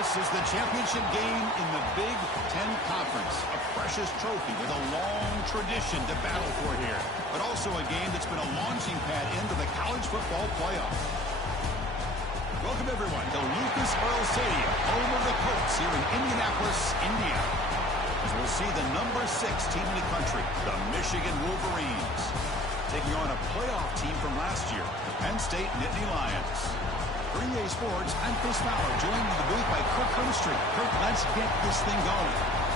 This is the championship game in the Big Ten Conference. A precious trophy with a long tradition to battle for here. But also a game that's been a launching pad into the college football playoff. Welcome, everyone, to Lucas Oil Stadium, home of the Colts here in Indianapolis, Indiana. As we'll see the number 6 team in the country, the Michigan Wolverines, taking on a playoff team from last year, the Penn State Nittany Lions. For EA Sports, I'm Chris Fowler, joined in the booth by Kirk Herbstreit. Kirk, let's get this thing going.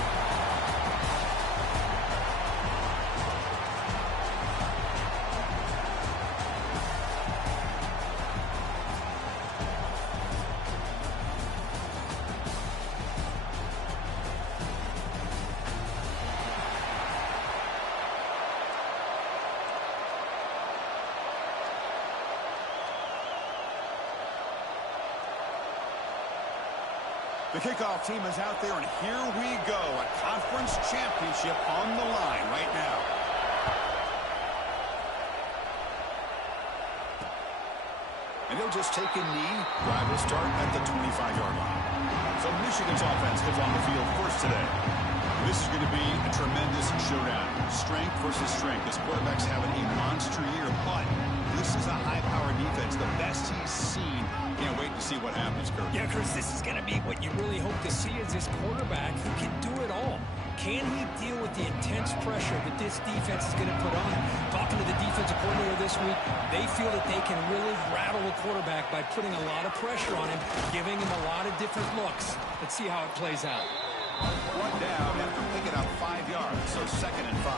The kickoff team is out there, and here we go. A conference championship on the line right now. And he'll just take a knee. Drive will start at the 25-yard line. So Michigan's offense gets on the field first today. This is going to be a tremendous showdown. Strength versus strength. This quarterback's having a monster year, but this is a high-powered defense, the best he's seen. Can't wait to see what happens, Kurt. Yeah, Chris, this is going to be what you really hope to see is this quarterback who can do it all. Can he deal with the intense pressure that this defense is going to put on him? Talking to the defensive coordinator this week, they feel that they can really rattle the quarterback by putting a lot of pressure on him, giving him a lot of different looks. Let's see how it plays out. One down after picking up 5 yards, so 2nd and 5.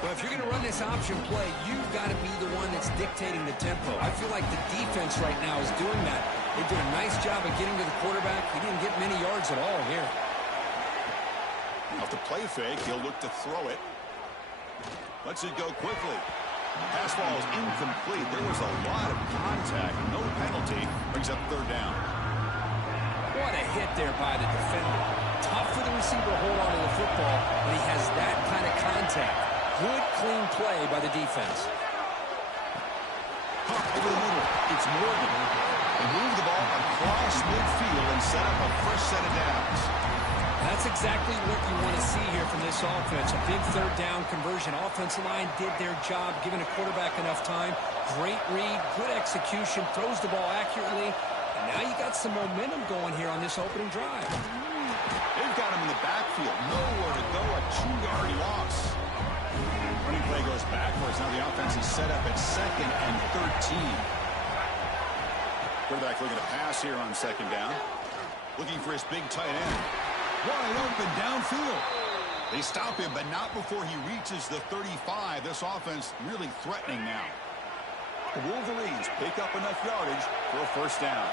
Well, if you're going to run this option play, you've got to be the one that's dictating the tempo. I feel like the defense right now is doing that. They did a nice job of getting to the quarterback. He didn't get many yards at all here. Off the play fake, he'll look to throw it. Lets it go quickly. Pass ball is incomplete. There was a lot of contact. No penalty. Brings up 3rd down. What a hit there by the defender. Tough for the receiver to hold on to the football when he has that kind of contact. Good, clean play by the defense. Over the middle. It's Morgan. They move the ball across midfield and set up a fresh set of downs. That's exactly what you want to see here from this offense. A big 3rd down conversion. Offensive line did their job, giving a quarterback enough time. Great read, good execution, throws the ball accurately. And now you got some momentum going here on this opening drive. They've got him in the backfield. Nowhere to go. A 2-yard loss. Running play goes backwards. Now the offense is set up at 2nd and 13. Quarterback looking to pass here on 2nd down. Looking for his big tight end. Wide open downfield. They stop him, but not before he reaches the 35. This offense really threatening now. The Wolverines pick up enough yardage for a 1st down.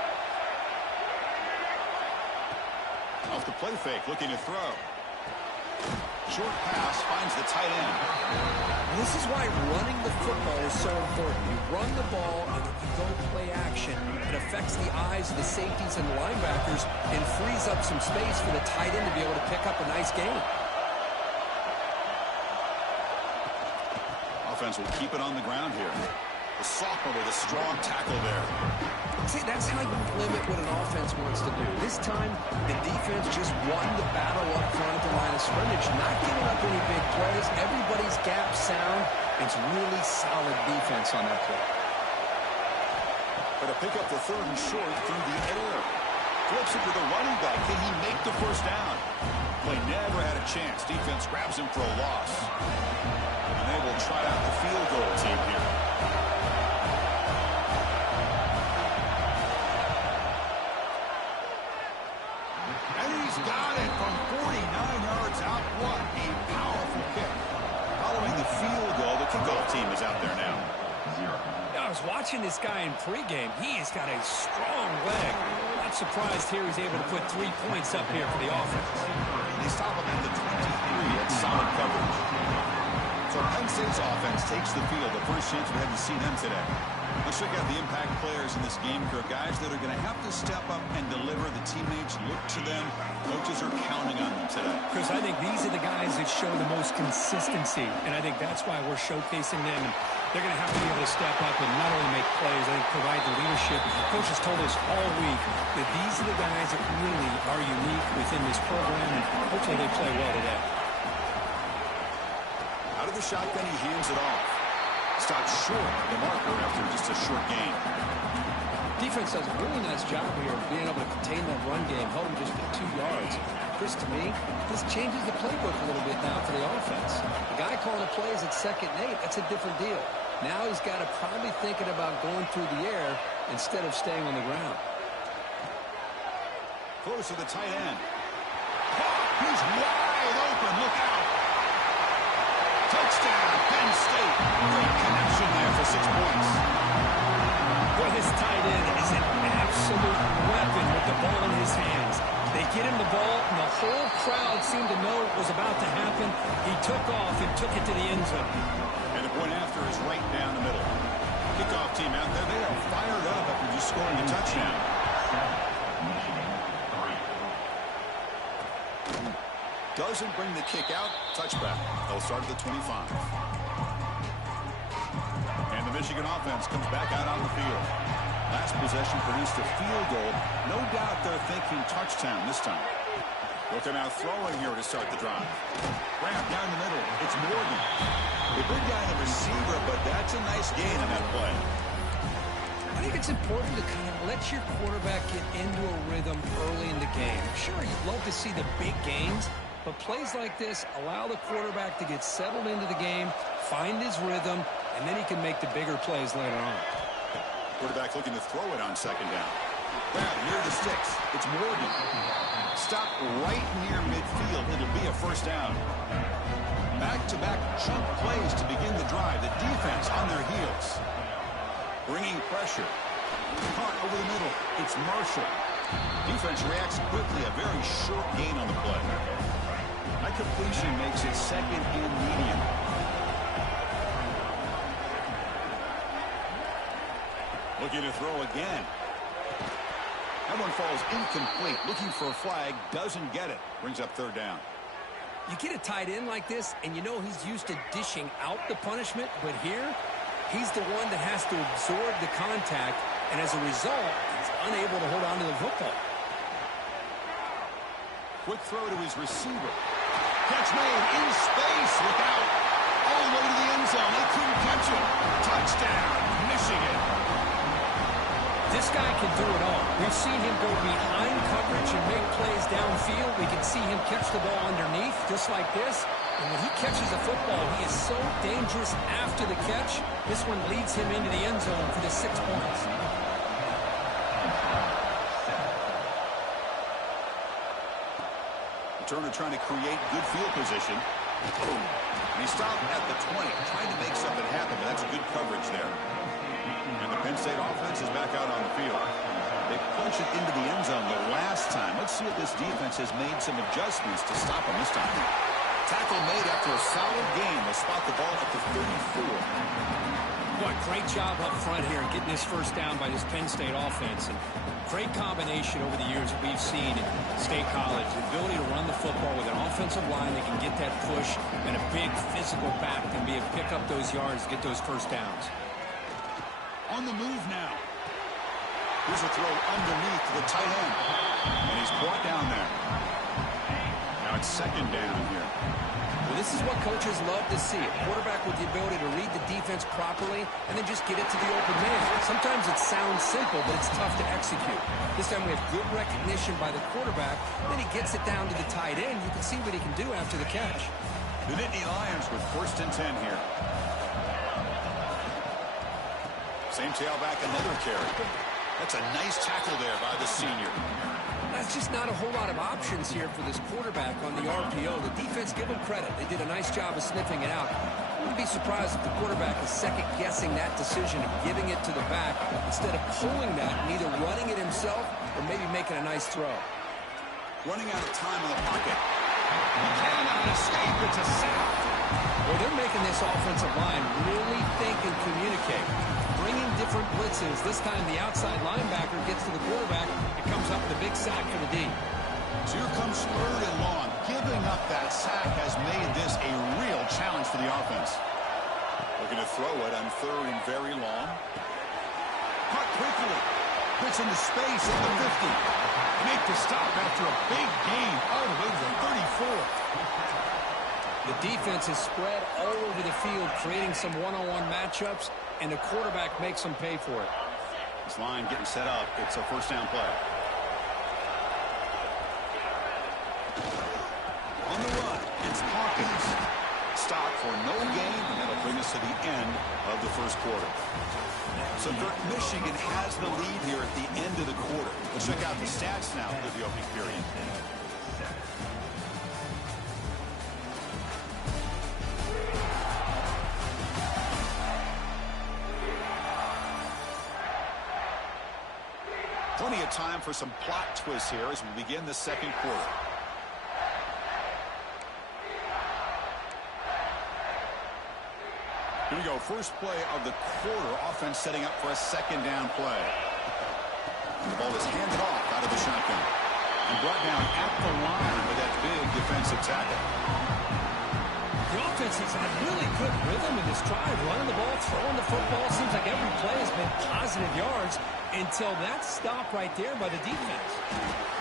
Off the play fake, looking to throw. Short pass finds the tight end. This is why running the football is so important. You run the ball and if you don't play action, it affects the eyes of the safeties and linebackers and frees up some space for the tight end to be able to pick up a nice gain. Offense will keep it on the ground here. The sophomore with a strong tackle there. See, that's how you limit what an offense wants to do. This time, the defense just won the battle up front at the line of scrimmage, not giving up any big plays. Everybody's gap sound. It's really solid defense on that play. But to pick up the 3rd and short through the air. Flips it to the running back. Can he make the 1st down? Play never had a chance. Defense grabs him for a loss. And they will try out the field goal team here. Got it from 49 yards out. What a powerful kick. Following the field goal, the kickoff team is out there now. I was watching this guy in pregame. He has got a strong leg. Not surprised here he's able to put 3 points up here for the offense. They stop him at the 23 at solid coverage. So Penn State's offense takes the field. The first chance we hadn't seen them today. Let's check out the impact players in this game here. Guys that are going to have to step up and deliver. The teammates look to them. Coaches are counting on them today. Chris, I think these are the guys that show the most consistency, and I think that's why we're showcasing them. And they're going to have to be able to step up and not only make plays, I think provide the leadership. Coach has told us all week that these are the guys that really are unique within this program, and hopefully they play well today. Out of the shotgun, he hands it off. Stops short of the marker after just a short gain. Defense does a really nice job here of being able to contain that run game, held him just at 2 yards. Chris, to me, this changes the playbook a little bit now for the offense. The guy calling the plays at 2nd and 8, that's a different deal. Now he's got to probably thinking about going through the air instead of staying on the ground. Close to the tight end. He's wide open. Look out. Touchdown, Penn State. Great connection there for 6 points. Boy, this tight end is an absolute weapon with the ball in his hands. They get him the ball, and the whole crowd seemed to know what was about to happen. He took off and took it to the end zone. And the point after is right down the middle. Kickoff team out there, they are fired up after just scoring a touchdown. Doesn't bring the kick out. Touchback. They'll start at the 25. And the Michigan offense comes back out on the field. Last possession produced a field goal. No doubt they're thinking touchdown this time. They'll come out throwing here to start the drive. Ramp down the middle. It's Morgan. They bring down the receiver, but that's a nice gain in that play. I think it's important to kind of let your quarterback get into a rhythm early in the game. Sure, you'd love to see the big gains, but plays like this allow the quarterback to get settled into the game, find his rhythm, and then he can make the bigger plays later on. Quarterback looking to throw it on 2nd down. Grab near the sticks. It's Morgan. Stop right near midfield. It'll be a 1st down. Back-to-back chunk plays to begin the drive. The defense on their heels. Bringing pressure. Caught over the middle. It's Marshall. Defense reacts quickly. A very short gain on the play. That completion makes it 2nd and medium. Looking to throw again. That one falls incomplete. Looking for a flag. Doesn't get it. Brings up 3rd down. You get a tight end like this, and you know he's used to dishing out the punishment, but here, he's the one that has to absorb the contact, and as a result, he's unable to hold on to the football. Quick throw to his receiver. Catch made in space. Look out. All the way to the end zone. They couldn't catch him. Touchdown, Michigan. This guy can do it all. We've seen him go behind coverage and make plays downfield. We can see him catch the ball underneath, just like this. And when he catches a football, he is so dangerous after the catch. This one leads him into the end zone for the 6 points. Turner trying to create good field position. And he stopped at the 20, trying to make something happen, but that's good coverage there. And the Penn State offense is back out on the field. They punch it into the end zone the last time. Let's see if this defense has made some adjustments to stop them this time. Tackle made after a solid gain. They'll spot the ball at the 34. Boy, great job up front here getting this 1st down by this Penn State offense. And great combination over the years that we've seen at State College. The ability to run the football with an offensive line that can get that push and a big physical back and be able to pick up those yards, get those 1st downs. On the move now. Here's a throw underneath to the tight end. And he's brought down there. Now it's 2nd down here. Well, this is what coaches love to see. A quarterback with the ability to read the defense properly and then just get it to the open man. Sometimes it sounds simple, but it's tough to execute. This time we have good recognition by the quarterback. Then he gets it down to the tight end. You can see what he can do after the catch. The Nittany Lions with 1st and 10 here. Same tailback, another carry. That's a nice tackle there by the senior. That's just not a whole lot of options here for this quarterback on the RPO. The defense, give them credit. They did a nice job of sniffing it out. I wouldn't be surprised if the quarterback is second-guessing that decision of giving it to the back instead of pulling that and either running it himself or maybe making a nice throw. Running out of time in the pocket. He cannot escape. It's a sack. Well, they're making this offensive line really think and communicate. Bringing different blitzes. This time the outside linebacker gets to the quarterback. It comes up with a big sack for the D. So here comes third and long. Giving up that sack has made this a real challenge for the offense. Looking to throw it on third and very long. Caught quickly. Puts into space at the 50. Make the stop after a big gain all the way to the 34. The defense is spread all over the field, creating some one-on-one matchups, and the quarterback makes them pay for it. This line getting set up. It's a first down play. On the run, it's Hawkins. Stop for no gain, and that'll bring us to the end of the first quarter. So Michigan has the lead here at the end of the quarter. Let's check out the stats now for the opening period. Plenty of time for some plot twists here as we begin the second quarter. Here we go. First play of the quarter. Offense setting up for a second down play. The ball is handed off out of the shotgun. And brought down at the line with that big defensive tackle. The offense has had really good rhythm in this drive. Running the ball, throwing the football. Seems like every play has been positive yards until that stop right there by the defense.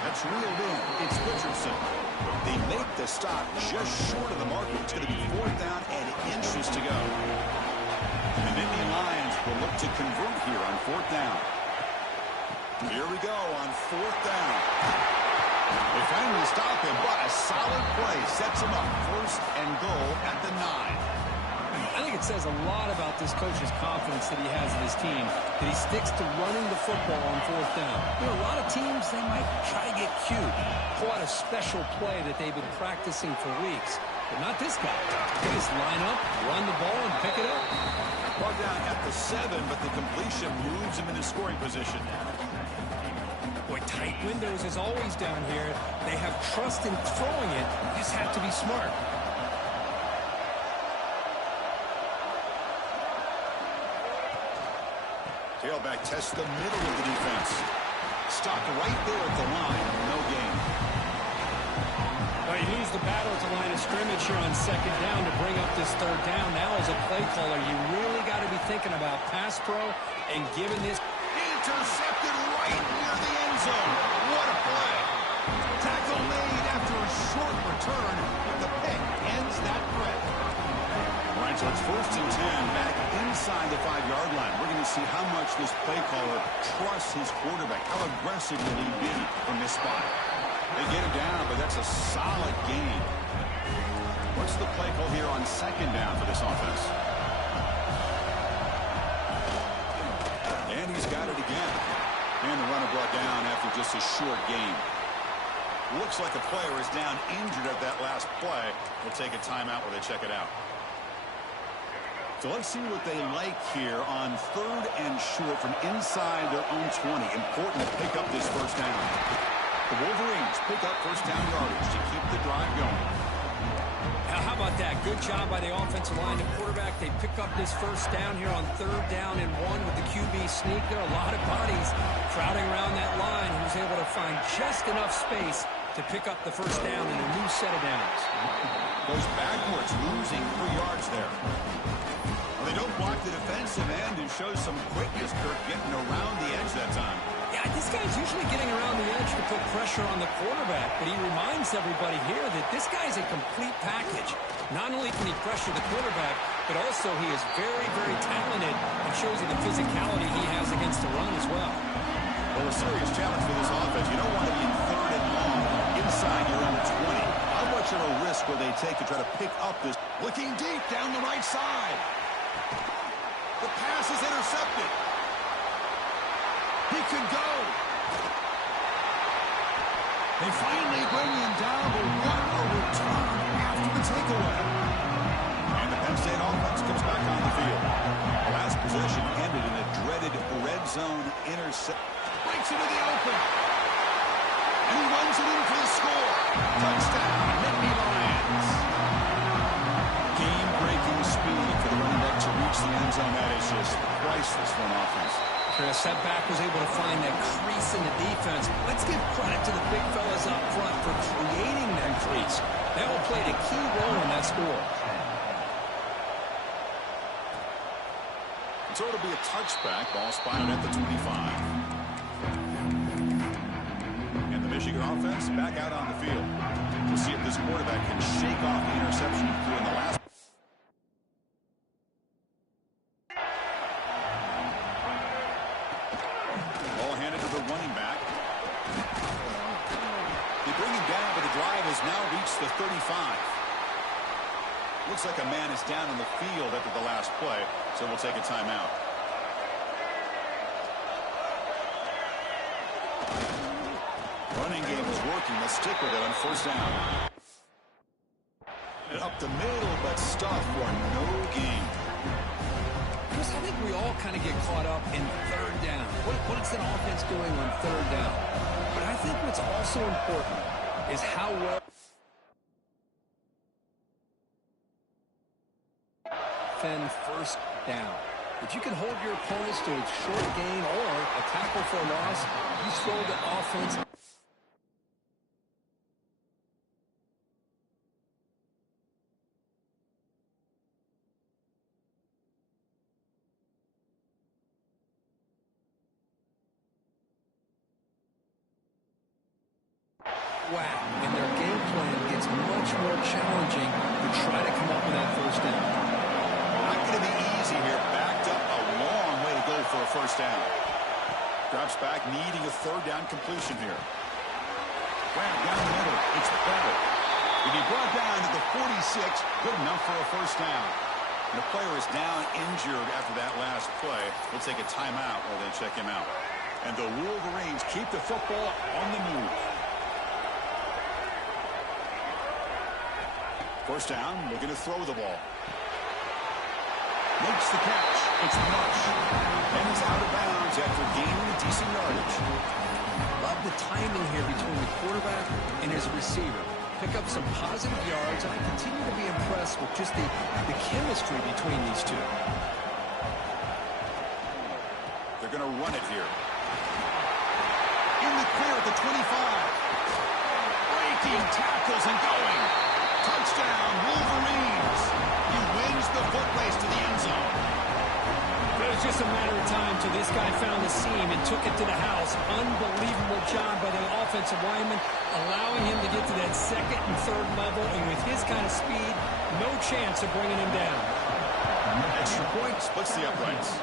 That's reeled in. It's Richardson. They make the stop just short of the marker. It's going to be fourth down and inches to go. And the Indy Lions will look to convert here on fourth down. Here we go on fourth down. They finally stop him, but a solid play sets him up. First and goal at the 9. I think it says a lot about this coach's confidence that he has in his team, that he sticks to running the football on fourth down. You know, a lot of teams, they might try to get cute, pull out a special play that they've been practicing for weeks. But not this guy. They just line up, run the ball, and pick it up. Ball down at the 7, but the completion moves him into scoring position. Boy, tight windows as always down here. They have trust in throwing it. You just have to be smart. Tailback tests the middle of the defense. Stopped right there at the line. No gain. Well, you lose the battle at the line of scrimmage here on second down to bring up this third down. Now as a play caller, you really got to be thinking about pass pro and giving this. Intercepted right near the end zone. What a play. Tackle made after a short return, but the pick ends that threat. All right, so it's first and 10 back inside the 5-yard line. We're going to see how much this play caller trusts his quarterback. How aggressive will he be from this spot? They get him down, but that's a solid gain. What's the play call here on second down for this offense? And he's got it again. And the runner brought down after just a short gain. Looks like a player is down injured at that last play. We'll take a timeout while they check it out. So let's see what they like here on third and short from inside their own 20. Important to pick up this first down. The Wolverines pick up first down yardage to keep the drive going. Now, how about that? Good job by the offensive line and quarterback. They pick up this first down here on third down and 1 with the QB sneak. There are a lot of bodies crowding around that line. He was able to find just enough space to pick up the first down in a new set of downs. Goes backwards, losing 3 yards there. They don't block the defensive end and shows some quickness, Kirk, getting around the edge that time. Yeah, this guy's usually getting around the edge to put pressure on the quarterback, but he reminds everybody here that this guy's a complete package. Not only can he pressure the quarterback, but also he is very, very talented and shows you the physicality he has against the run as well. Well, a serious challenge for this offense. You don't want to be in third and long inside your own 20. How much of a risk will they take to try to pick up this? Looking deep down the right side. The pass is intercepted. He could go. They finally bring him down, but what a return after the takeaway. And the Penn State offense comes back on the field. The last possession ended in a dreaded red zone intercept. Breaks into the open. And he runs it in for the score. Touchdown, Nittany Lions. end zone, that is just priceless for an offense. Chris, that back was able to find that crease in the defense. Let's give credit to the big fellas up front for creating that crease. That will play a key role in that score. So it'll be a touchback. Ball spotted at the 25. And the Michigan offense back out on the field. We'll see if this quarterback can shake off the interception he threw in the last. Ball handed to the running back. They bring him down, but the drive has now reached the 35. Looks like a man is down on the field after the last play, so we'll take a timeout. Running game is working. Let's stick with it on first down. And up the middle, but stuff for no gain. Chris, I think we all kind of get caught up in third down. What is an offense doing on third down? But I think what's also important is how well defend first down. If you can hold your opponents to a short gain or a tackle for a loss, you slow the offense. Whack, and their game plan gets much more challenging to try to come up with that first down. Not going to be easy here. Backed up a long way to go for a first down. Drops back, needing a third down completion here. Grab down the middle. It's better. If he brought down to the 46, good enough for a first down. And the player is down injured after that last play. We'll take a timeout while they check him out. And the Wolverines keep the football on the move. First down, looking to throw the ball. Makes the catch. It's Rush. And is out of bounds after gaining decent yardage. Love the timing here between the quarterback and his receiver. Pick up some positive yards, and I continue to be impressed with just the chemistry between these two. They're going to run it here. In the clear at the 25. Breaking tackles and going. Touchdown, Wolverines. He wins the foot race to the end zone. It was just a matter of time till this guy found the seam and took it to the house. Unbelievable job by the offensive lineman, allowing him to get to that second and third level, and with his kind of speed, no chance of bringing him down. Extra point splits the uprights.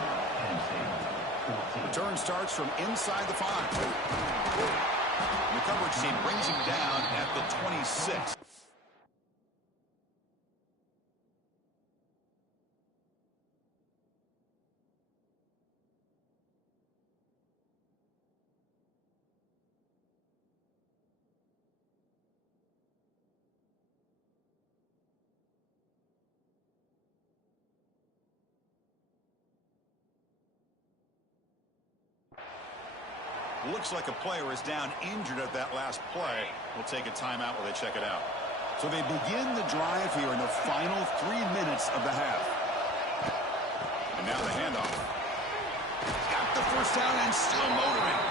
Return starts from inside the 5. The coverage team brings him down at the 26. Looks like a player is down injured at that last play. We'll take a timeout while they check it out. So they begin the drive here in the final 3 minutes of the half. And now the handoff. Got the first down and still motoring.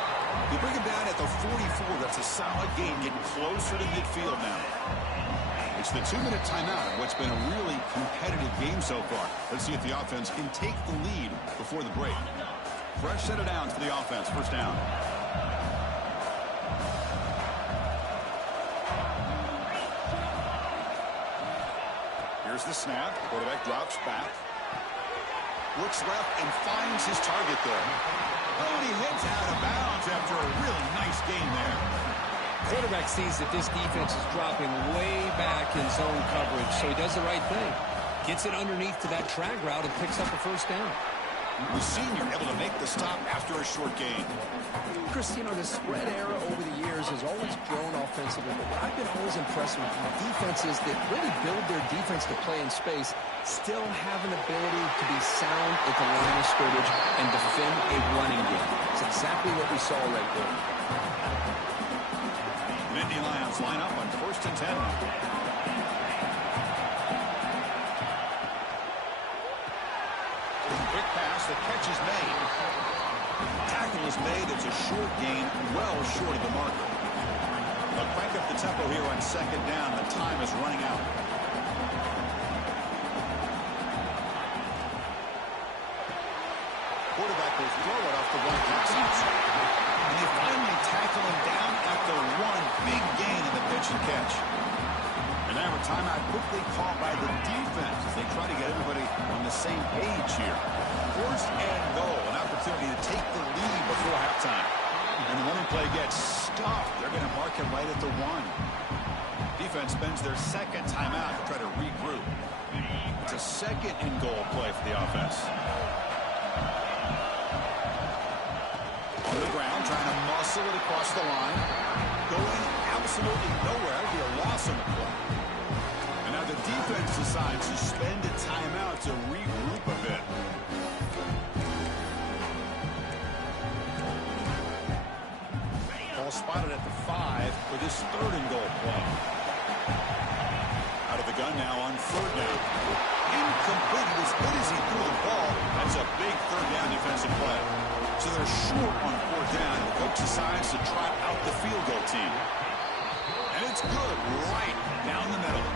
They bring him down at the 44. That's a solid gain, getting closer to midfield now. It's the 2-minute timeout of what's been a really competitive game so far. Let's see if the offense can take the lead before the break. Fresh set of downs for the offense. First down. Here's the snap. Quarterback drops back. Looks left and finds his target there. Oh, and he heads out of bounds after a really nice game there. Quarterback sees that this defense is dropping way back in zone coverage, so he does the right thing. Gets it underneath to that drag route and picks up a first down. The senior able to make the stop after a short gain. Chris, you know, the spread era over the years has always grown offensively, but what I've been always impressed with defenses that really build their defense to play in space still have an ability to be sound at the line of scrimmage and defend a running game. It's exactly what we saw right there. Nittany Lions line up on first and 10. The catch is made. Tackle is made. It's a short gain, well short of the marker. They'll crank up the tempo here on second down. The time is running out. Quarterback will throw it off the one pass outside. And they finally tackle him down at the one. Big gain in the pitch and catch. And now a timeout quickly called by the defense as they try to get everybody on the same page here. First and goal, an opportunity to take the lead before halftime. And the running play gets stopped. They're going to mark him right at the one. Defense spends their second timeout to try to regroup. It's a second and goal play for the offense. On the ground, trying to muscle it across the line. Going absolutely nowhere. It'll be a loss on the play. And now the defense decides to spend a timeout to regroup a bit. Ball spotted at the 5 for this third and goal play. Out of the gun now on third down. Incomplete. As good as he threw the ball, that's a big third down defensive play. So they're short on fourth down. The coach decides to trot out the field goal team. And it's good right down the middle.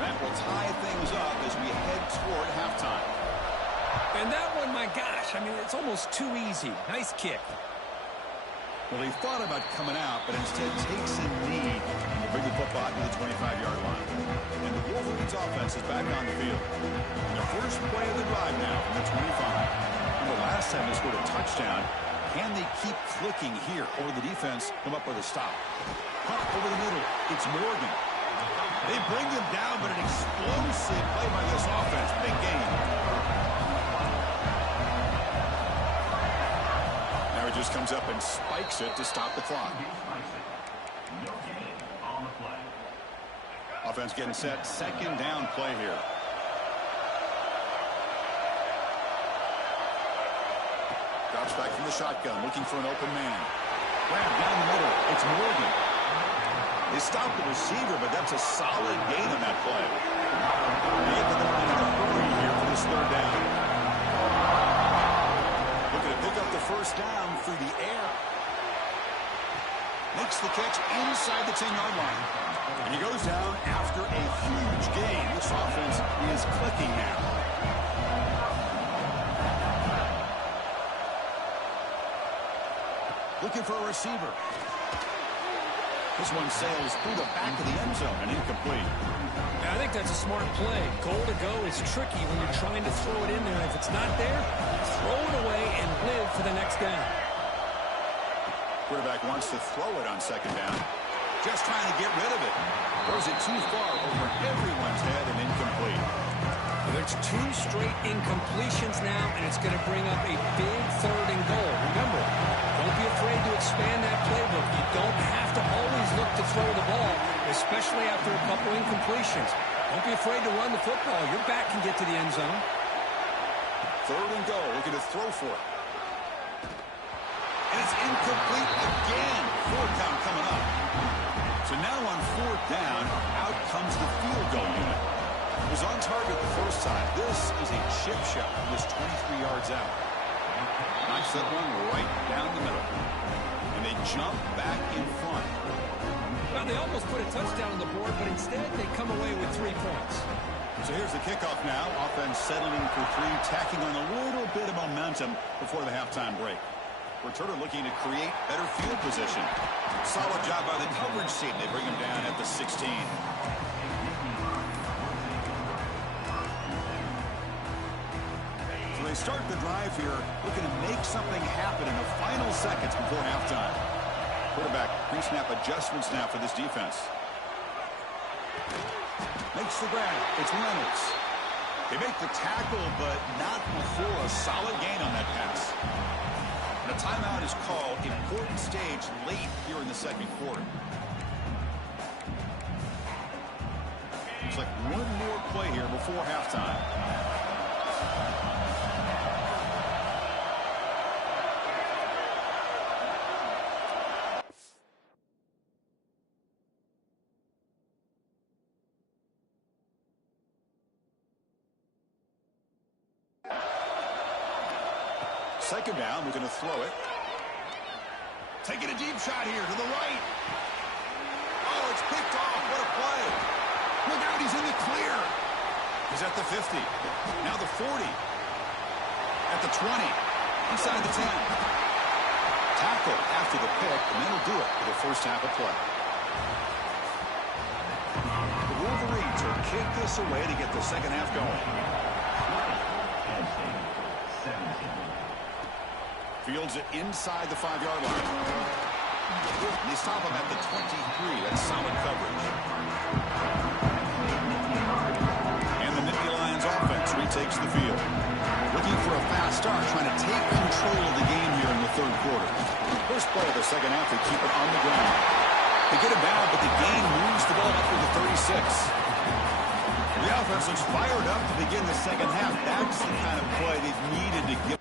That will tie things up as we head toward halftime. And that one, my gosh, I mean, it's almost too easy. Nice kick. Well, he thought about coming out, but instead takes a knee to bring the football to the 25-yard line. And the Wolverines offense is back on the field. Their first play of the drive now from the 25. The last time they scored a touchdown. Can they keep clicking here, or the defense come up with a stop? Punt over the middle. It's Morgan. They bring him down, but an explosive play by this offense. Big game. Now he just comes up and spikes it to stop the clock. Offense getting set. Second down play here. Drops back from the shotgun, looking for an open man. Grab down the middle. It's Morgan. They stopped the receiver, but that's a solid gain on that play. They get to the line in a hurry here for this third down. Looking to pick up the first down through the air. Makes the catch inside the 10-yard line. And he goes down after a huge gain. This offense is clicking now. Looking for a receiver. This one sails through the back of the end zone and incomplete. I think that's a smart play. Goal to go is tricky when you're trying to throw it in there. If it's not there, throw it away and live for the next down. Quarterback wants to throw it on second down. Just trying to get rid of it. Throws it too far over everyone's head and incomplete. Well, there's 2 straight incompletions now, and it's going to bring up a big third and goal. Remember, don't be afraid to expand that playbook. You don't have to always look to throw the ball, especially after a couple incompletions. Don't be afraid to run the football. Your back can get to the end zone. Third and goal, looking to throw for it. And it's incomplete again. Fourth down coming up. So now on fourth down, out comes the field goal unit. It was on target the first time. This is a chip shot. He was 23 yards out. Knocks that one right down the middle. And they jump back in front. Well, they almost put a touchdown on the board, but instead they come away with 3 points. So here's the kickoff now. Offense settling for 3, tacking on a little bit of momentum before the halftime break. Returner looking to create better field position. Solid job by the coverage team. They bring him down at the 16. So they start the drive here, looking to make something happen in the final seconds before halftime. Quarterback pre-snap adjustments now for this defense. Makes the grab. It's Reynolds. They make the tackle, but not before a solid gain on that pass. And a timeout is called. Important stage late here in the second quarter. Looks like one more play here before halftime. second down. We're going to throw it. Taking a deep shot here to the right. Oh, it's picked off. What a play. Look out, he's in the clear. He's at the 50. Now the 40. At the 20. Inside the 10. Tackle after the pick, and then he'll do it for the first half of play. The Wolverines will kick this away to get the second half going. Fields it inside the 5-yard line. They stop him at the 23. That's solid coverage. And the Nittany Lions offense retakes the field. Looking for a fast start, trying to take control of the game here in the third quarter. First play of the second half, they keep it on the ground. They get it back, but the game moves the ball up to the 36. The offense looks fired up to begin the second half. That's the kind of play they've needed to get.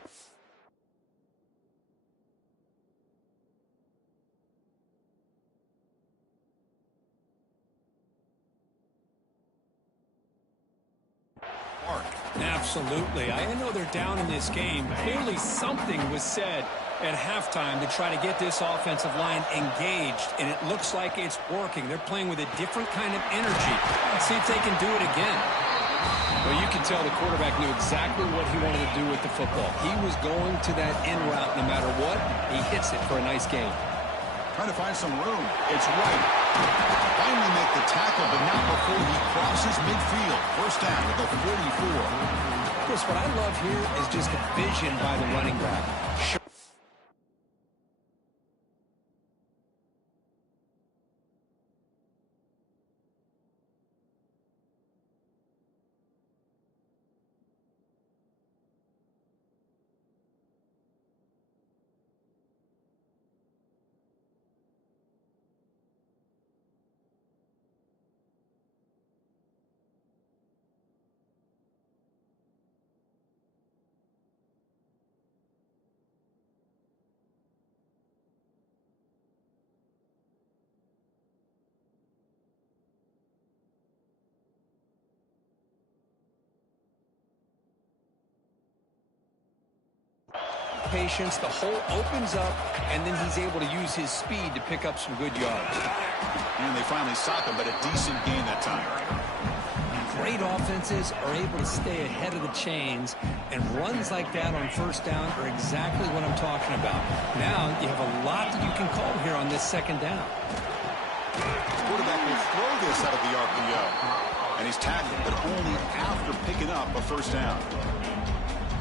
Absolutely. I know they're down in this game. Clearly something was said at halftime to try to get this offensive line engaged, and it looks like it's working. They're playing with a different kind of energy. Let's see if they can do it again. Well, you can tell the quarterback knew exactly what he wanted to do with the football. He was going to that end route no matter what. He hits it for a nice gain. Trying to find some room. It's right. Finally make the tackle, but not before he crosses midfield. First down at the 44. Chris, what I love here is just the vision by the running back. Patience, the hole opens up, and then he's able to use his speed to pick up some good yards. And they finally stop him, but a decent gain that time. Great offenses are able to stay ahead of the chains, and runs like that on first down are exactly what I'm talking about. Now you have a lot that you can call here on this second down. The quarterback will throw this out of the RPO, and he's tackled, but only after picking up a first down.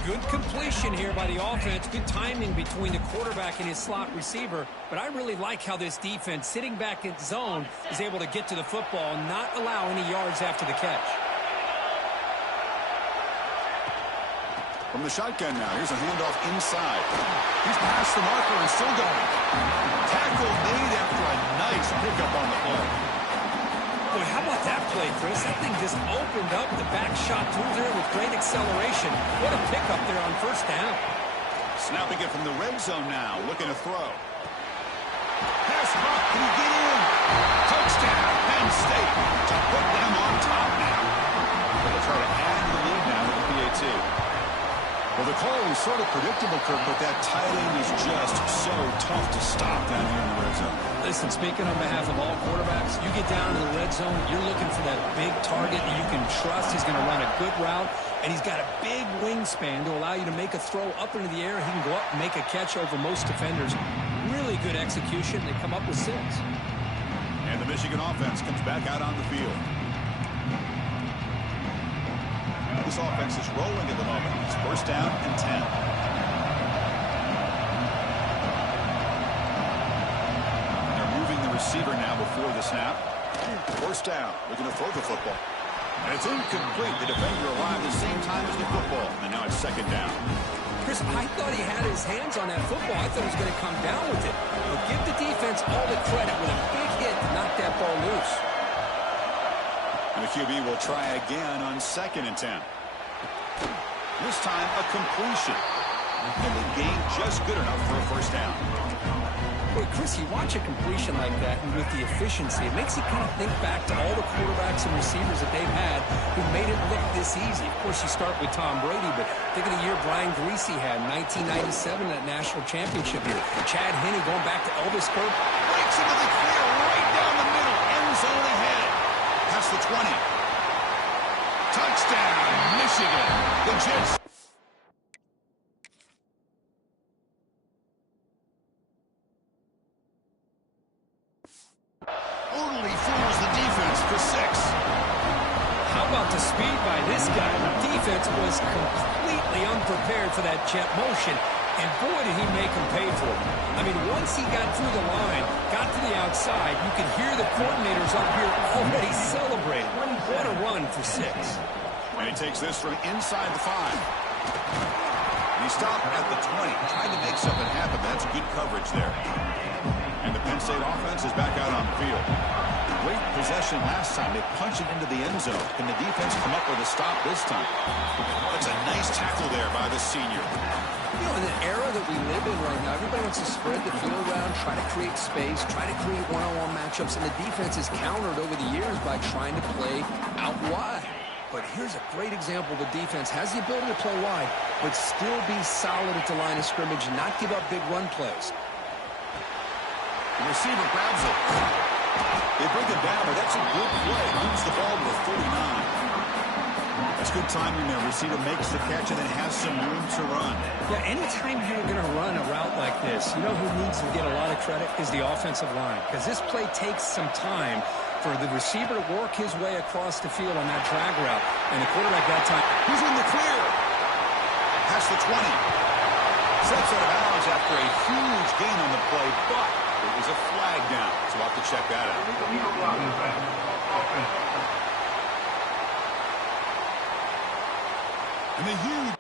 Good completion here by the offense. Good timing between the quarterback and his slot receiver. But I really like how this defense, sitting back in zone, is able to get to the football and not allow any yards after the catch. From the shotgun now, here's a handoff inside. He's past the marker and still going. Tackle made after a nice pickup on the play. Boy, how about that play, Chris? That thing just opened up. The back shot through there with great acceleration. What a pickup there on first down. Snapping it from the red zone now, looking to throw. Pass caught, can he get in? Touchdown, Penn State, to put them on top now. They'll try to add the lead now with the PAT. Well, the call was sort of predictable, Kirk, but that tight end is just so tough to stop down here in the red zone. Listen, speaking on behalf of all quarterbacks, you get down to the red zone, you're looking for that big target that you can trust. He's going to run a good route, and he's got a big wingspan to allow you to make a throw up into the air. He can go up and make a catch over most defenders. Really good execution. They come up with 6. And the Michigan offense comes back out on the field. This offense is rolling at the moment. It's first down and 10. They're moving the receiver now before the snap. First down. They're going to throw the football. And it's incomplete. The defender arrived at the same time as the football. And now it's second down. Chris, I thought he had his hands on that football. I thought he was going to come down with it. But give the defense all the credit with a big hit to knock that ball loose. And the QB will try again on second and 10. This time, a completion. And the gain just good enough for a first down. Boy, Chris, you watch a completion like that, and with the efficiency, it makes you kind of think back to all the quarterbacks and receivers that they've had who made it look this easy. Of course, you start with Tom Brady, but think of the year Brian Greasy had in 1997, that national championship year. Chad Henne going back to Elvis Kirk. Breaks into the clear right down the middle. End zone ahead. Past the 20. Touchdown, Michigan. The Jets. Totally fools the defense for 6. How about the speed by this guy? The defense was completely unprepared for that jet motion, and boy, did he make him pay for it. I mean, once he got through the line, got to the outside, you could hear the coordinators up here already celebrating. What a run for 6. And he takes this from inside the 5. And he stopped at the 20, trying to make something happen. That's good coverage there. And the Penn State offense is back out on the field. Great possession last time. They punch it into the end zone. Can the defense come up with a stop this time? That's a nice tackle there by the senior. You know, in the era that we live in right now, everybody wants to spread the field around, try to create space, try to create one-on-one matchups, and the defense is countered over the years by trying to play out wide. But here's a great example. The defense has the ability to play wide, but still be solid at the line of scrimmage and not give up big run plays. The receiver grabs it. They bring it down, but that's a good play. Moves the ball to the 49. That's good timing there. Receiver makes the catch and then has some room to run. Yeah, anytime you're going to run a route like this, you know who needs to get a lot of credit is the offensive line. Because this play takes some time for the receiver to work his way across the field on that drag route. And the quarterback that time, he's in the clear. Past the 20. Steps out of bounds after a huge gain on the play, but it was a flag down. So we'll have to check that out. And the huge...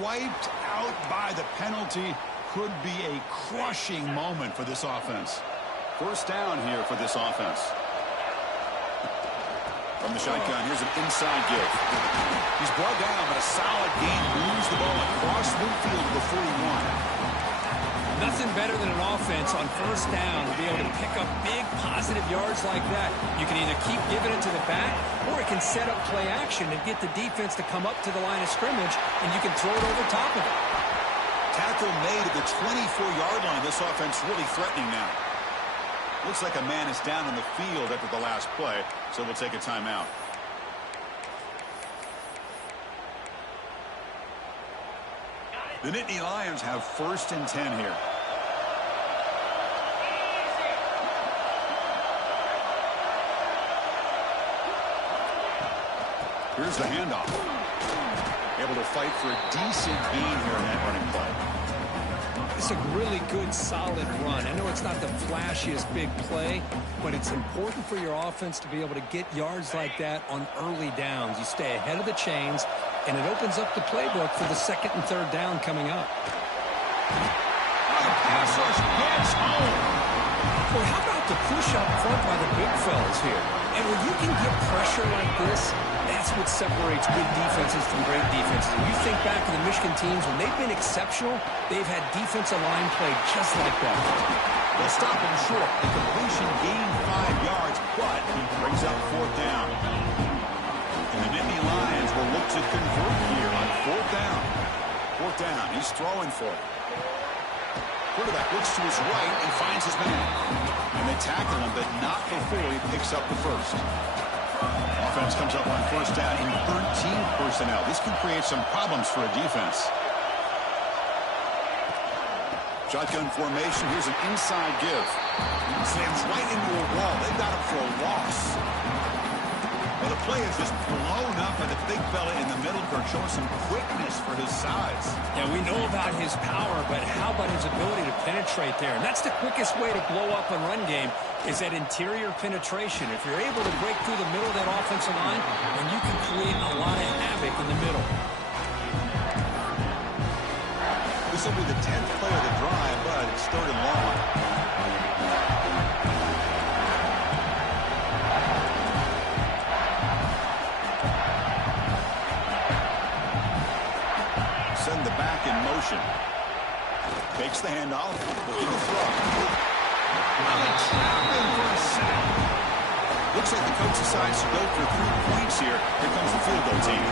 wiped out by the penalty. Could be a crushing moment for this offense. First down here for this offense. From the shotgun, here's an inside give. He's brought down, but a solid gain moves the ball across midfield to the 41. Nothing better than an offense on first down to be able to pick up big positive yards like that. You can either keep giving it to the back, or it can set up play action and get the defense to come up to the line of scrimmage, and you can throw it over top of it. Tackle made at the 24-yard line. This offense really threatening now. Looks like a man is down on the field after the last play, so we'll take a timeout. The Nittany Lions have 1st and 10 here. Here's the handoff. Able to fight for a decent gain here in that running play. It's a really good, solid run. I know it's not the flashiest big play, but it's important for your offense to be able to get yards like that on early downs. You stay ahead of the chains, and it opens up the playbook for the 2nd and 3rd down coming up. The pass rush gets home. Boy, how about the push up front by the big fellas here? And when you can get pressure like this, that's what separates good defenses from great defenses. When you think back to the Michigan teams, when they've been exceptional, they've had defensive line play just like that. They'll stop him short. The completion gained 5 yards, but he brings up 4th down. And the Nittany Lions will look to convert here on 4th down. 4th down. He's throwing for it. Quarterback looks to his right and finds his man. And they tackle him, but not before he picks up the first. Offense comes up on 1st down in 13 personnel. This can create some problems for a defense. Shotgun formation. Here's an inside give. He slams right into a wall. They've got him for a loss. Well, the play is just blown up by the big fella in the middle, showing some quickness for his size. Yeah, we know about his power, but how about his ability to penetrate there? And that's the quickest way to blow up a run game, is that interior penetration. If you're able to break through the middle of that offensive line, then you can create a lot of havoc in the middle. This will be the 10th play of the drive, but it's 3rd and long. send the back in motion. Takes the handoff, looking to throw. Now they trap him for a sack. Looks like the coach decides to go for 3 points here. Here comes the field goal team.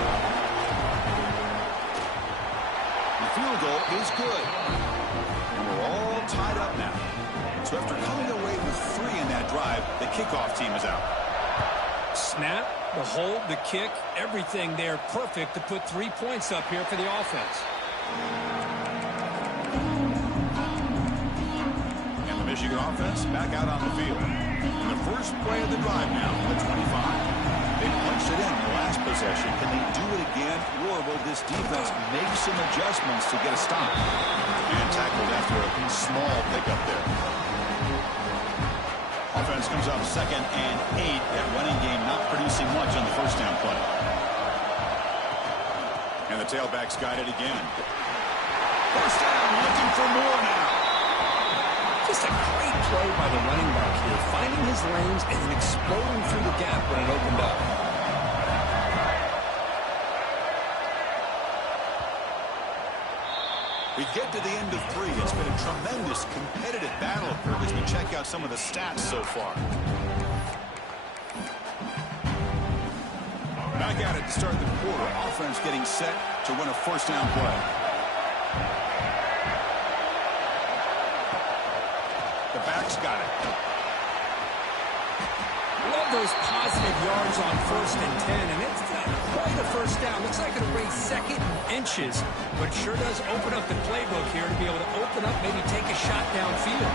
The field goal is good. And we're all tied up now. So after coming away with 3 in that drive, the kickoff team is out. Snap, the hold, the kick, everything there perfect to put 3 points up here for the offense. And the Michigan offense back out on the field. In the first play of the drive now, the 25. They punched it in the last possession. Can they do it again, or will this defense make some adjustments to get a stop? And tackled after a small pickup there. Offense comes up 2nd and 8. That running game not producing much on the first down play. And the tailback's got it again. First down, looking for more now. Just a great play by the running back here, finding his lanes and then exploding through the gap when it opened up. We get to the end of 3. It's been a tremendous competitive battle as we check out some of the stats so far. Back at it to start the quarter. Offense getting set to win a first down play. The back's got it. Love those positive yards on 1st and 10, and it's not quite a first down. Looks like it'll raise 2nd and inches, but it sure does open up the playbook here to be able to open up, maybe take a shot downfield.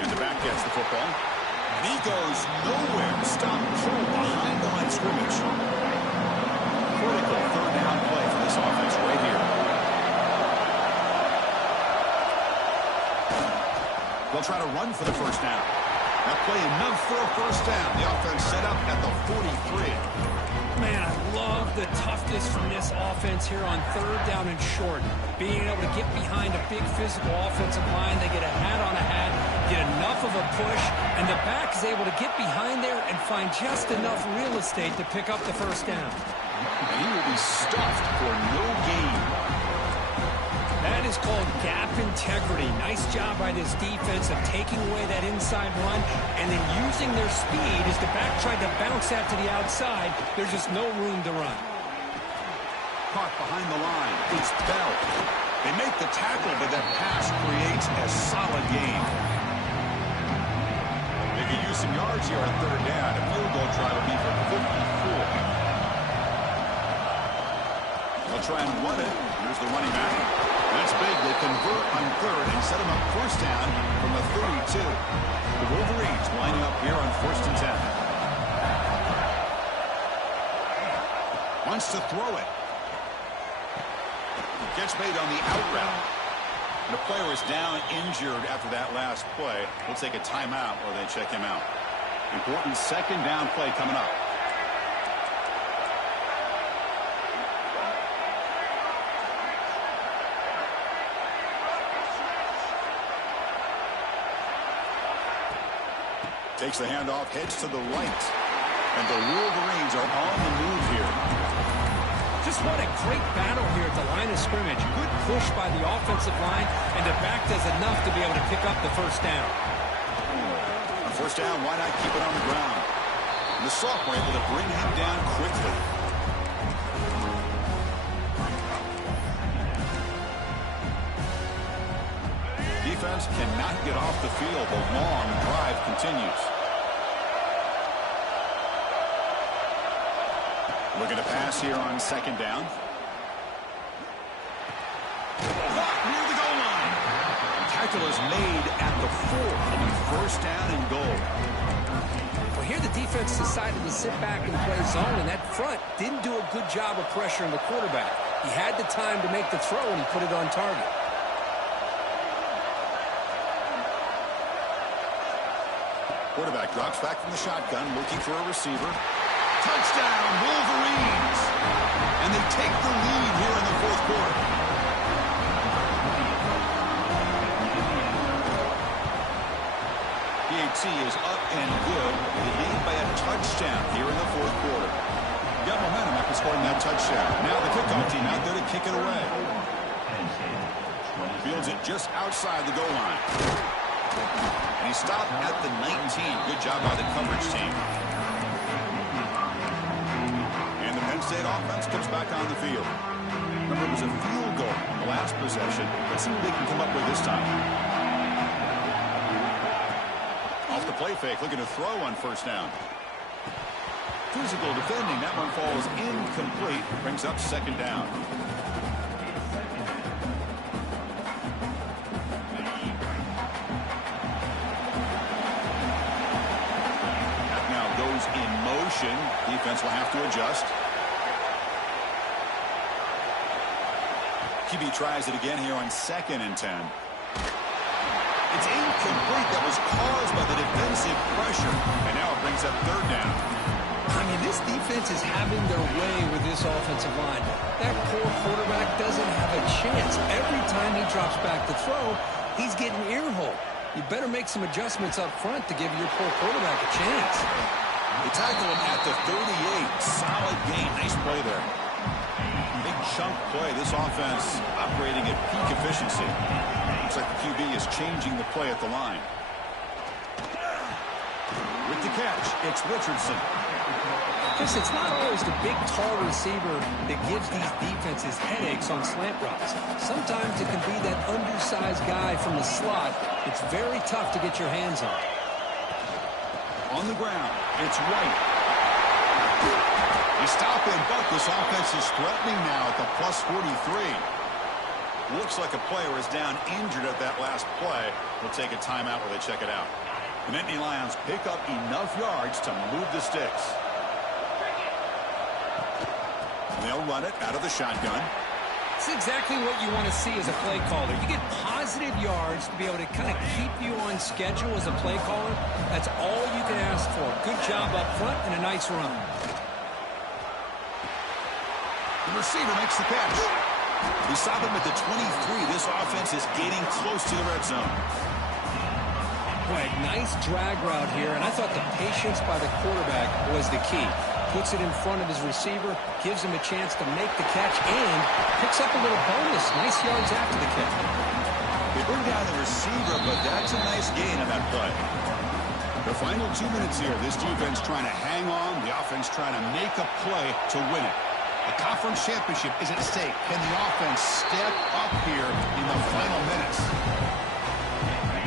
And the back gets the football. And he goes nowhere. Stop pull behind the line of scrimmage. Critical 3rd down play for this offense right here. They'll try to run for the first down. That play enough for a first down. The offense set up at the 43. Man, I love the toughness from this offense here on 3rd down and short. Being able to get behind a big physical offensive line. They get a hat on a hat, get enough of a push, and the back is able to get behind there and find just enough real estate to pick up the first down. And he will be stuffed for no gain. That is called gap integrity. Nice job by this defense of taking away that inside run and then using their speed as the back tried to bounce that to the outside. There's just no room to run. Caught behind the line is Bell. They make the tackle, but that pass creates a solid gain. They can use some yards here on 3rd down. A field goal try will be for 54. They'll try and run it. Here's the running back. That's big. They convert on 3rd and set him up first down from the 32. The Wolverines lining up here on 1st and 10. Wants to throw it. Gets made on the out route. The player is down injured after that last play. We'll take a timeout while they check him out. Important 2nd down play coming up. Takes the handoff, heads to the right. And the Wolverines are on the move here. Just what a great battle here at the line of scrimmage. Good push by the offensive line, and the back does enough to be able to pick up the first down. On 1st down, why not keep it on the ground? And the sophomore able to bring him down quickly. Defense cannot get off the field. The long drive continues. Looking to pass here on 2nd down. Caught near the goal line. Tackle is made at the 4. It'll be 1st down and goal. Well, here the defense decided to sit back and play zone, and that front didn't do a good job of pressuring the quarterback. He had the time to make the throw, and he put it on target. Quarterback drops back from the shotgun, looking for a receiver. Touchdown, Wolverines! And they take the lead here in the 4th quarter. PAT is up and good. They lead by a touchdown here in the 4th quarter. got momentum after scoring that touchdown. Now the kickoff team out there to kick it away. Fields it just outside the goal line. And he stopped at the 19. Good job by the coverage team. And the Penn State offense comes back on the field. Remember, it was a field goal on the last possession. Let's see what they can come up with this time. Off the play fake, looking to throw on first down. Physical defending. That one falls incomplete. Brings up second down. In motion. Defense will have to adjust. QB tries it again here on 2nd and 10. It's incomplete. That was caused by the defensive pressure. And now it brings up 3rd down. I mean, this defense is having their way with this offensive line. That poor quarterback doesn't have a chance. Every time he drops back to throw, he's getting earholed. You better make some adjustments up front to give your poor quarterback a chance. They tackle him at the 38. Solid gain. Nice play there. Big chunk play. This offense operating at peak efficiency. Looks like the QB is changing the play at the line. With the catch, it's Richardson. Chris, it's not always the big, tall receiver that gives these defenses headaches on slant routes. Sometimes it can be that undersized guy from the slot. It's very tough to get your hands on. On the ground, it's White. You stop and buck. This offense is threatening now at the plus 43. Looks like a player is down injured at that last play. We'll take a timeout while they check it out. The Nittany Lions pick up enough yards to move the sticks. They'll run it out of the shotgun. It's exactly what you want to see as a play caller. You get positive yards to be able to kind of keep you on schedule as a play caller. That's all you can ask for. Good job up front and a nice run. The receiver makes the catch. We stop him at the 23. This offense is getting close to the red zone. Boy, nice drag route here, and I thought the patience by the quarterback was the key. Puts it in front of his receiver, gives him a chance to make the catch, and picks up a little bonus. Nice yards after the catch. They bring down the receiver, but that's a nice gain on that play. The final 2 minutes here. This defense trying to hang on. The offense trying to make a play to win it. The conference championship is at stake. Can the offense step up here in the final minutes?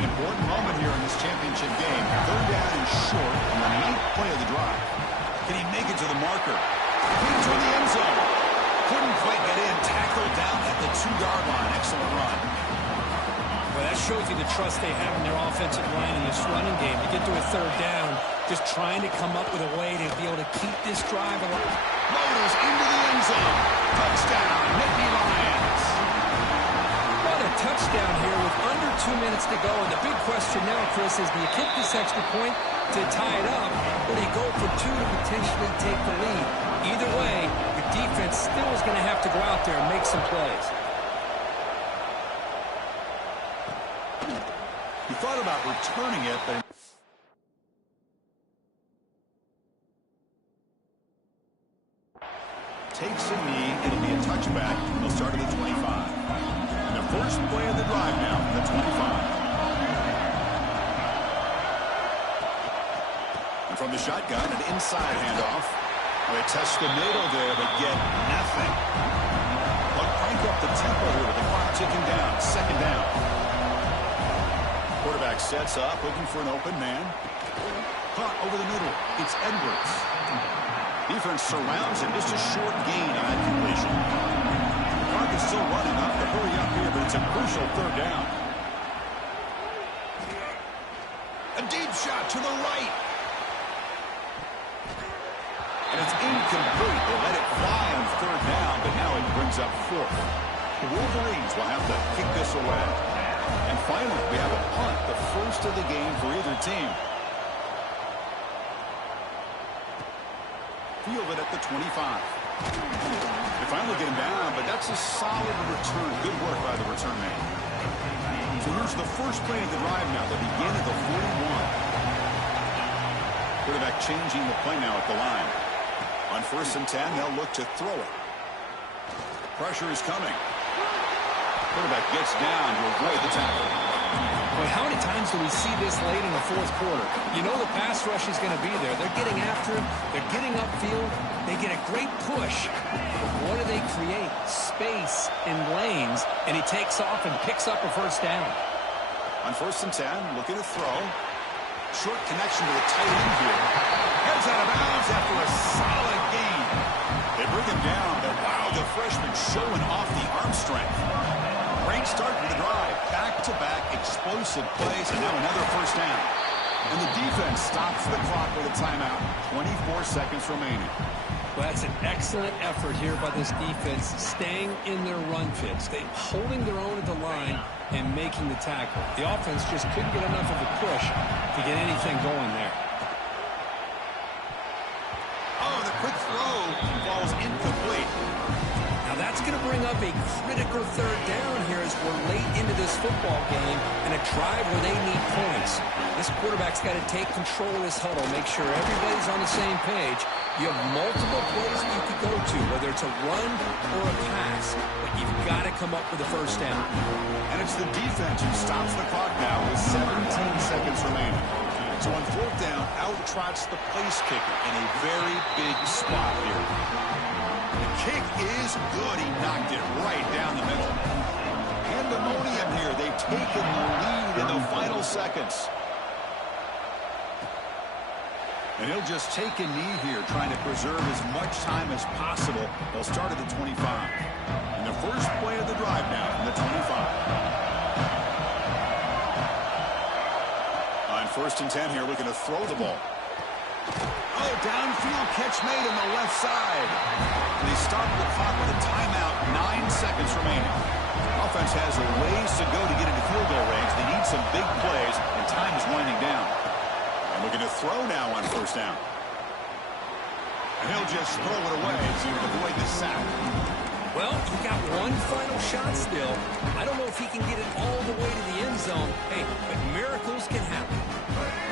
An important moment here in this championship game. 3rd down and short on the 9th play of the drive. Can he make it to the marker? Into the end zone. Couldn't quite get in. Tackled down at the 2-yard line. Excellent run. Well, that shows you the trust they have in their offensive line in this running game. To get to a 3rd down, just trying to come up with a way to be able to keep this drive alive. Motors into the end zone. Touchdown, Nittany Lions. What a touchdown here with under 2 minutes to go. And the big question now, Chris, is do you kick this extra point to tie it up, or do you go for 2 to potentially take the lead? Either way, the defense still is going to have to go out there and make some plays. He thought about returning it, but takes a knee. It'll be a touchback. They'll start at the 25. And the first play of the drive now, the 25. And from the shotgun, an inside handoff. They test the middle there, but get nothing. But crank up the tempo here with the clock ticking down. 2nd down. Quarterback sets up, looking for an open man. Caught over the middle. It's Edwards. Defense surrounds him. Just a short gain on that completion. The clock is still running up to hurry up here, but it's a crucial 3rd down. A deep shot to the right. And it's incomplete. They let it fly on 3rd down, but now it brings up 4th. The Wolverines will have to kick this away. And finally, we have a punt, the first of the game for either team. Fielded at the 25. They finally get him down, but that's a solid return. Good work by the return man. So here's the first play of the drive now. They begin at the 41. Quarterback changing the play now at the line. On 1st and 10, they'll look to throw it. Pressure is coming. Quarterback gets down to avoid the tackle. Boy, how many times do we see this late in the fourth quarter? You know the pass rush is going to be there. They're getting after him. They're getting upfield. They get a great push. But what do they create? Space in lanes, and he takes off and picks up a first down. On 1st and 10, looking to throw. Short connection to the tight end here. Heads out of bounds after a solid gain. They bring him down, but wow, the freshman showing off the arm strength. Great start to the drive. Back-to-back explosive plays, and now another first down. And the defense stops the clock with a timeout. 24 seconds remaining. Well, that's an excellent effort here by this defense, staying in their run fits. They holding their own at the line and making the tackle. The offense just couldn't get enough of a push to get anything going there. Oh, the quick throw falls incomplete. Now that's going to bring up a critical third down here as we're late into this football game and a drive where they need points. This quarterback's got to take control of this huddle, make sure everybody's on the same page. You have multiple plays that you could go to, whether it's a run or a pass, but you've got to come up with a first down. And it's the defense who stops the clock now with 17 seconds remaining. So on 4th down, out trots the place kicker in a very big spot here. The kick is good. He knocked it right down the middle. Pandemonium here. They've taken the lead in the final seconds. And he'll just take a knee here, trying to preserve as much time as possible. They'll start at the 25. And the first play of the drive now from the 25. On 1st and 10 here, looking to throw the ball. Oh, downfield catch made on the left side. And they start the clock with a timeout, 9 seconds remaining. Offense has a ways to go to get into field goal range. They need some big plays, and time is winding down. Looking to throw now on 1st down. And he'll just throw it away so he can avoid the sack. Well, he got one final shot still. I don't know if he can get it all the way to the end zone. Hey, but miracles can happen.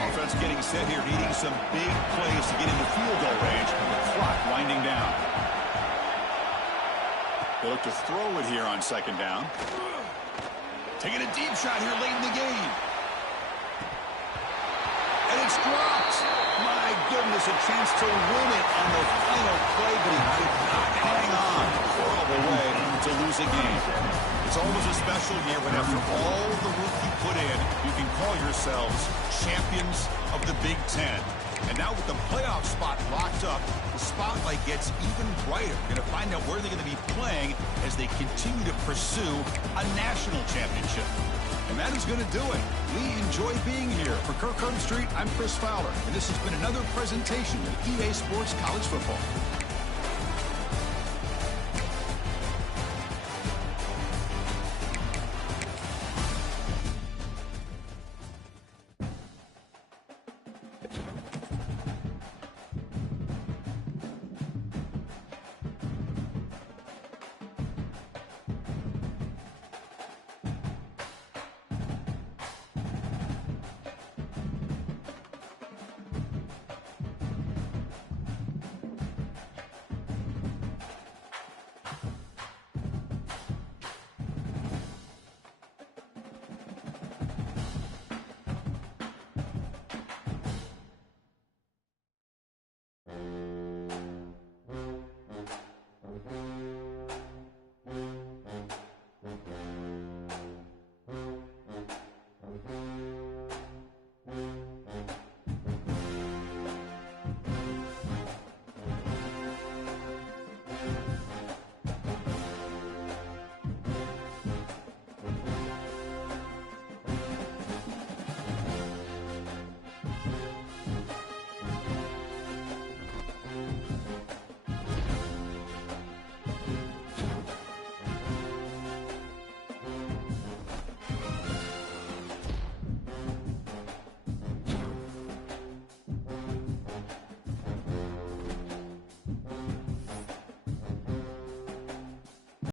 Offense getting set here, needing some big plays to get into field goal range. The clock winding down. They look to throw it here on 2nd down. Taking a deep shot here late in the game. And it's dropped. My goodness, a chance to win it on the final play, but he could not hang on all the way to lose a game. It's always a special year when after all the work you put in, you can call yourselves champions of the Big Ten. And now with the playoff spot locked up, the spotlight gets even brighter. We're going to find out where they're going to be playing as they continue to pursue a national championship. And that is going to do it. We enjoy being here. For Kirk Street, I'm Chris Fowler, and this has been another presentation of EA Sports College Football.